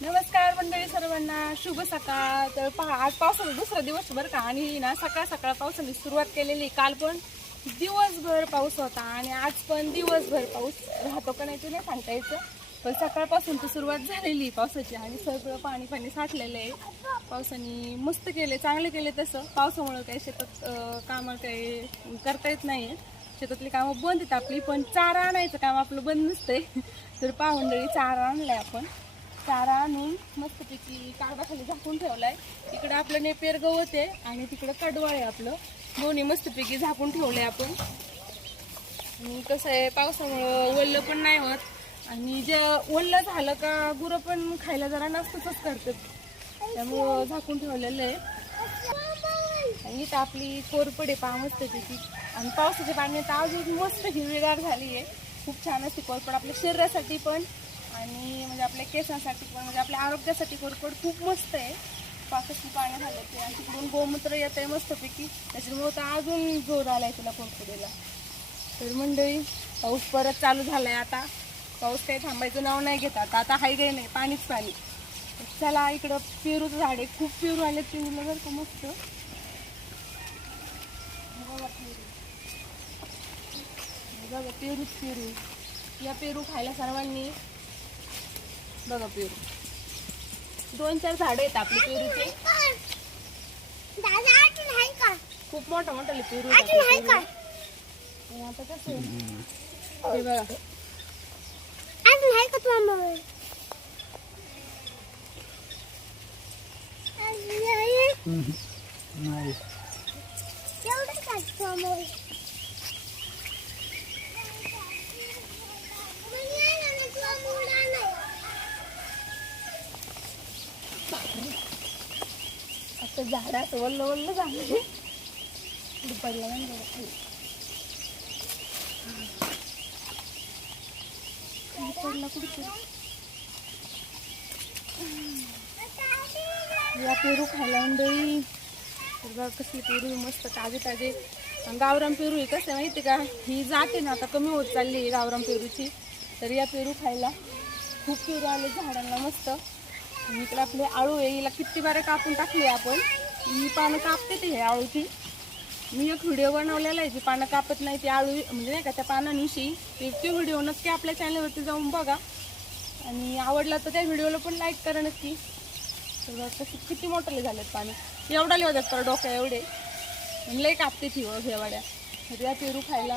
नमस्कार मंडळी सर्वांना, शुभ सकाळ. तर पहा, आज पावसाचा दुसरा दिवस बरं का. आणि ना सकाळ सकाळ पावसाने सुरुवात केलेली. काल पण दिवसभर पाऊस होता आणि आज पण दिवसभर पाऊस राहतो का नाही तुला सांगता यायचं. पण सकाळपासून तर सुरुवात झालेली पावसाची आणि सगळं पाणी साठलेलं आहे. पावसाने मस्त केले, चांगले केले. तसं पावसामुळे काही शेतात कामं काही करता येत नाही. शेतातली कामं बंद आहेत आपली, पण चारा आणायचं काम आपलं बंद नसतंय. तर पहा मंडळी, चारा आणलाय आपण. चारा आणून मस्तपैकी कागदाखाली झाकून ठेवलाय. इकडे आपलं नेपेर गवत आहे आणि तिकडं कडवळ आहे आपलं. दोन्ही मस्तपैकी झाकून ठेवलंय आपण. आणि कसं आहे, पावसामुळं वल्ल पण नाही होत आणि जे वल्ल झालं का गुरं पण खायला जरा नसतंच करतात. त्यामुळं झाकून ठेवलेलं आहे. आणि इथं आपली कोरपड आहे पहा मस्तपैकी. आणि पावसाच्या पाण्यात अजून मस्त हिरवीगार झाली आहे. खूप छान असते कोरपड आपल्या शरीरासाठी पण आणि म्हणजे आपल्या केसांसाठी पण, म्हणजे आपल्या आरोग्यासाठी कोरपड खूप मस्त आहे. पावसाची पाणी झालं ते आणि तिकडून गोमूत्र येत आहे मस्तपैकी. त्याच्यामुळं तर अजून जोर आलाय तुला कोरपडीला. तर मंडळी, पाऊस परत चालू झालाय. आता पाऊस काही थांबायचं नाव नाही घेत. आता हाय काही नाही, पाणीच पाणी. चला, इकडं पेरूचं झाड आहे. खूप पेरू आले पेरूला बरं का मस्त. बघा पेरूच पेरू. या पेरू खायला सर्वांनी. बघा पेरू, 2-4 झाड आहेत आपली पेरूचे. खूप मोठा मोठा पेरू. आता कसं हे बघा, आता झाडात वल्ल वल्ल झालं पडला पडला कुठे. या पेरू खायला मंडळी. कसली पेरू मस्त ताजे ताजे. गावरान पेरू आहे. कसं माहिती का, ही जाते ना आता कमी होत चालली आहे गावरान पेरूची. तर या पेरू खायला खूप पेरू आले झाडांना मस्त. इकडे आपले आळू आहे. हिला किती बारे कापून टाकली आपण. ही पानं कापते ते हे आळूची. मी एक व्हिडिओ बनवलेला आहे, ती पानं कापत नाही ती आळू म्हणजे नाही का त्या पानांविषयी. ते व्हिडिओ नक्की आपल्या चॅनलवरती जाऊन बघा आणि आवडला तर त्या व्हिडिओला पण लाईक करा नक्की. तसे किती मोठे झालेत पाणी, एवढा लिहतात तर डोक्या एवढे. लई कापते ती हेवाड्या. तर या पेरू खायला,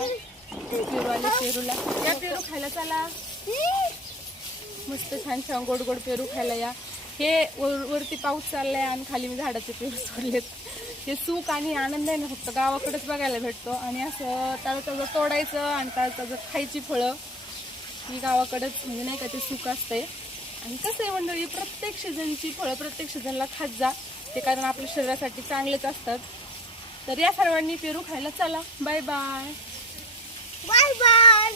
पेरू आले पेरूला. या पेरू खायला चला, मस्त छान छान गोड गोड पेरू खायला या. हे वरती पाऊस चाललाय आणि खाली मी झाडाचे पेरू सोडलेत. हे सुख आणि आनंद आहे ना फक्त गावाकडेच बघायला भेटतो. आणि असं ताजं तोडायचं आणि ताजं खायची फळं ही गावाकडेच म्हणजे नाही का ते सुख असते. आणि कसं आहे मंडळी, प्रत्येक सीझनची फळं प्रत्येक सीझनला खात जा. ते कारण आपल्या शरीरासाठी चांगलेच असतात. तर या सर्वांनी पेरू खायला चला. Bye bye. Bye bye.